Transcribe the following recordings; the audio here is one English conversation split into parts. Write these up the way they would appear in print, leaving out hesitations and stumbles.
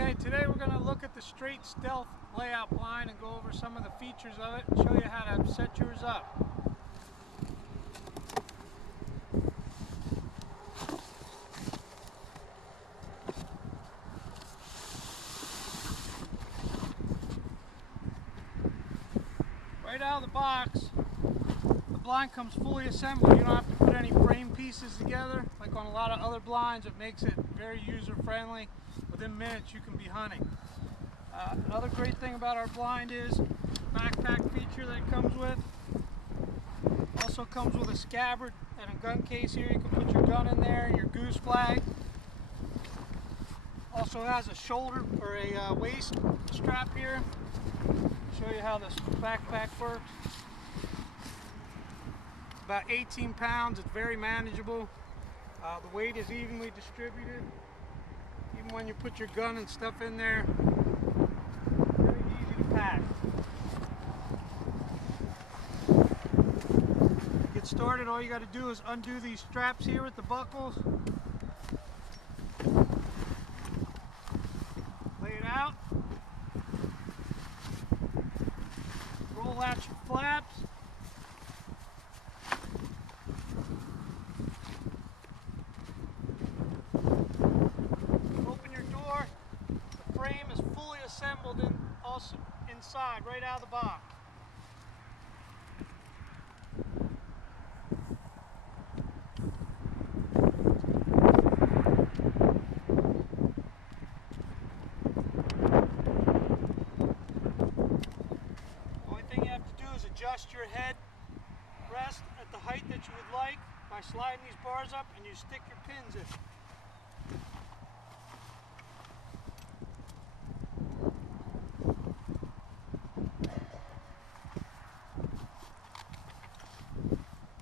Okay, today we're going to look at the Strait Stealth layout blind and go over some of the features of it and show you how to set yours up. Right out of the box, the blind comes fully assembled. You don't have to put any frame pieces together like on a lot of other blinds. It makes it very user friendly. Within minutes you can be hunting. Another great thing about our blind is backpack feature that it comes with. Also comes with a scabbard and a gun case here. You can put your gun in there, your goose flag. Also has a shoulder or a waist strap here. Show you how this backpack works. About 18 pounds, it's very manageable. The weight is evenly distributed. Even when you put your gun and stuff in there, very easy to pack. To get started, all you got to do is undo these straps here with the buckles. Lay it out. Roll out your flaps. Open your door. The frame is fully assembled and also inside, right out of the box. Adjust your head rest at the height that you would like by sliding these bars up, and you stick your pins in.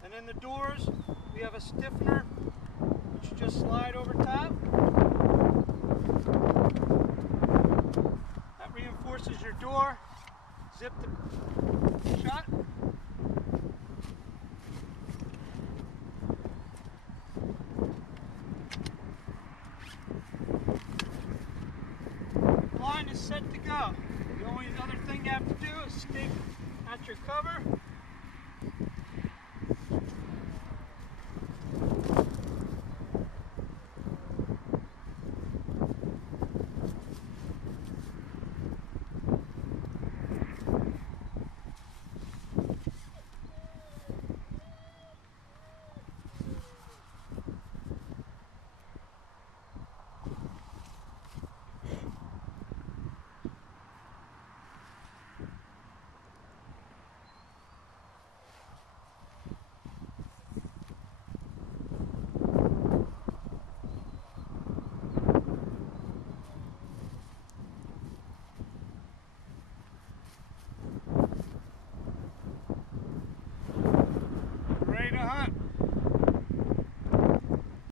And in the doors, we have a stiffener which you just slide over top. That reinforces your door. Zip the shut. The blind is set to go. The only other thing you have to do is stake at your cover.